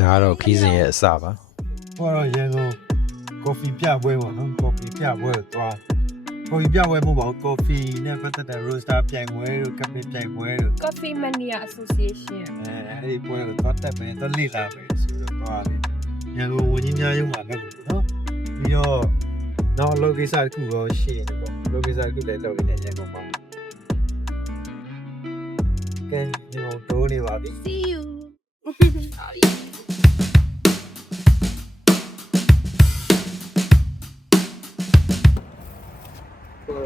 ဒါကတော့ခီးစဉ်ရဲ့အစပါ ဟောတော့ရန်ကုန်ကော်ဖီပြပွဲပေါ့နော်ကော်ဖီပြပွဲသွားကော်ဖီပြပွဲမဟုတ်ပါဘူးကော်ဖီနဲ့ပတ်သက်တဲ့ roaster ပြိုင်ပွဲတို့ကပ်ပပြိုင်ပွဲတို့ Coffee Mania Association အဲ့ဒီပွဲကိုသွားတက်မယ်သွားလေ့လာမယ်ဆိုတော့သွားတယ်ရန်ကုန်ဝန်ကြီးများရုံးမှာလုပ်လို့နော်ပြီးတော့နောက်လောကိစ္စတစ်ခုတော့ရှိနေပေါ့လောကိစ္စတစ်ခုလည်းလုပ်နေတယ်ရန်ကုန်မှာကဲဒီတော့ဒိုးနေပါပြီ See you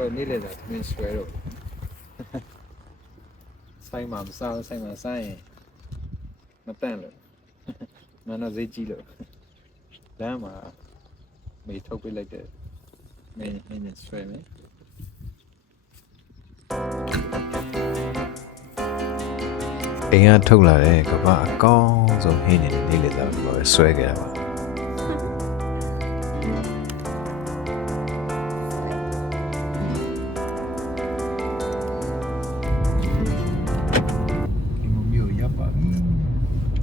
တော့နေ့လေသာမင်းဆွဲတော့ဆိုင်မှာမစားဆိုင်မှာစားရင်မတန့်လို့မနော်ဈေးကြီးလို့လမ်းမှာမေထုတ်ပေးလိုက်တဲ့မင်းဆွဲမယ်အိမ်ကထုတ်လာတဲ့ကဘာအကောင်းဆုံးဟင်းနေတဲ့နေ့လေသာကိုဆွဲခဲ့တာပါ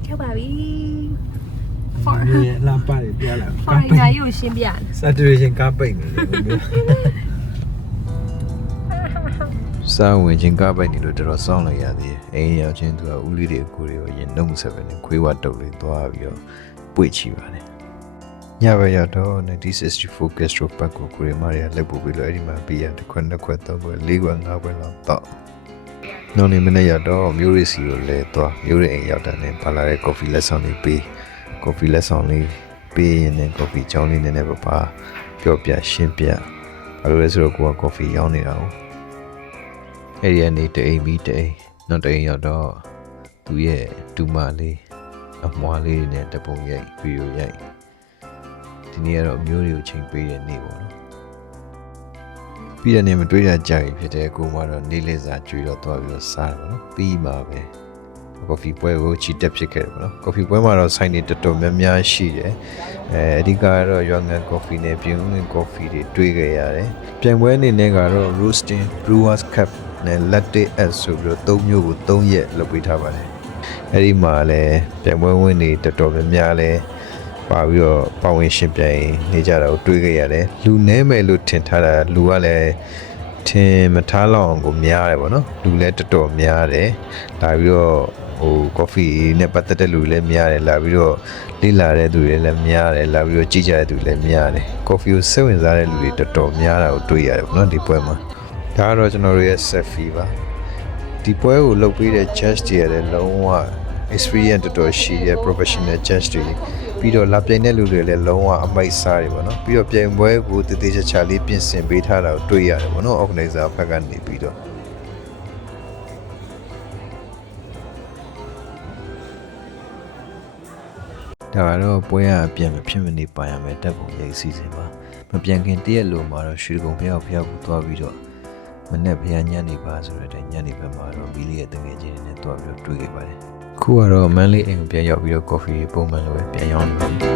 ရောက်ပါပြီဒီလာပါတယ်ပြလာ ဖော်ရည်ကိုရှင်းပြတယ် saturation ကားပိတ်နေတယ်စာဝင်ချင်းကပိုက်နေလို့တော်တော်စောင့်လိုက်ရသေးတယ်အိမ်ရောက်ချင်းသူကဦးလေးတွေကိုတွေရင်နှုတ်မဆက်ပဲနဲ့ခွေးဝတုပ်လေးသွားပြီးတော့ပွေ့ချီပါတယ်ညဘက်ရောက်တော့1964 Castro Park ကိုကိုရီမာရီယာလက်ပို့ပြီးလို့အဲ့ဒီမှာပြီးရတစ်ခွက်နှစ်ခွက်သုံးခွက်လေးခွက်ငါးခွက်လောက်တော့နောက်နေ့မနေ့ရောက်တော့မျိုးရီစီကိုလဲသွားမျိုးရီအိမ်ရောက်တဲ့နေ့ပါလာတဲ့ coffee လက်ဆောင်လေးပေး coffee လက်ဆောင်လေးပေးရင်လည်း coffee ကြောင်းလေးနည်းနည်းပါပြောပြရှင်းပြဘာလို့လဲဆိုတော့ကိုက coffee ရောင်းနေတာကိုအဲ့ဒီကနေတအိမ်ပြီးတအိမ်နောက်တအိမ်ရောက်တော့သူရဲ့ဒူမလေးအမွားလေးနဲ့တပုံရိုက်ဗီဒီယိုရိုက်ဒီနေ့ကတော့မျိုးတွေကိုချိန်ပေးတဲ့နေ့ပေါ့နော်ပြီးတဲ့နေ့မတွေးရကြပြီဖြစ်တဲ့ကိုမတော့နေ့လည်စာကျွေးတော့သွားပြီးတော့စားတယ်ပေါ့နော်ပြီးမှပဲကော်ဖီပွဲကိုချီတက်ဖြစ်ခဲ့တယ်ပေါ့နော်ကော်ဖီပွဲမှာတော့ဆိုင်တွေတော်တော်များများရှိတယ်အဓိကကတော့ရွာငံကော်ဖီနဲ့ပြုံးဝင်ကော်ဖီတွေတွေ့ခဲ့ရတယ်ပြိုင်ပွဲအနေနဲ့ကတော့ roasting brewers cup နဲ့ latte art ဆိုပြီးတော့၃မျိုးကို၃ရက်လုပ်ပေးထားပါတယ်အဲ့ဒီမှာလည်းပြိုင်ပွဲဝင်တွေတော်တော်များများလဲပါပြီးတော့ပါဝင်ရှင်ပြိုင်နေကြတာကိုတွေ့ခဲ့ရတယ်လူနဲမယ်လို့ထင်ထားတာလူကလည်းထင်မထားလောက်အောင်ကိုများတယ်ပေါ့နော်လူလည်းတော်တော်များတယ်လာပြီးတော့ကော်ဖီနဲ့ပတ်သက်တဲ့လူတွေလည်းများတယ်လာပြီးတော့လေ့လာတဲ့သူတွေလည်းများတယ်လာပြီးတော့ကြည့်ကြတဲ့သူတွေလည်းများတယ်ကော်ဖီကိုစိတ်ဝင်စားတဲ့လူတွေတော်တော်များတာကိုတွေ့ရတယ်ပေါ့နော်ဒီပွဲမှာဒါကတော့ကျွန်တော်တို့ရဲ့ set fee ပါဒီပွဲကိုလုပ်ပေးတဲ့ judge တွေလည်းလုံးဝ experience တော်တော်ရှိတဲ့ professional judge တွေပြီးတော့လာပြိုင်တဲ့လူတွေလည်းလုံးဝအမိုက်စားတွေပေါ့နော်ပြီးတော့ပြိုင်ပွဲကိုတည်တည်ချာချာလေးပြင်ဆင်ပေးထားတာကိုတွေ့ရတယ်ပေါ့နော် organizer ဘက်ကနေပြီးတော့ဒါကတော့ပွဲကအပြန်မဖြစ်မနေပါရမယ်တက်ပုံရိပ်စီစဉ်ပါမပြန်ခင်တရက်လိုမှာတော့ရွှေကုံဖျောက်ကိုသွားပြီးတော့မနေ့ဖျားညနေပါဆိုတဲ့ညနေဘက်မှာတော့မီလီရဲ့တငယ်ချင်းတွေနဲ့သွားပြီးတော့တွေ့ခဲ့ပါတယ်ခုကတော့မန်လေးအိမ်ကိုပြန်ရောက်ပြီးတော့ကော်ဖီပုံမှန်လိုပဲပြန်ရောက်နေပါပြီ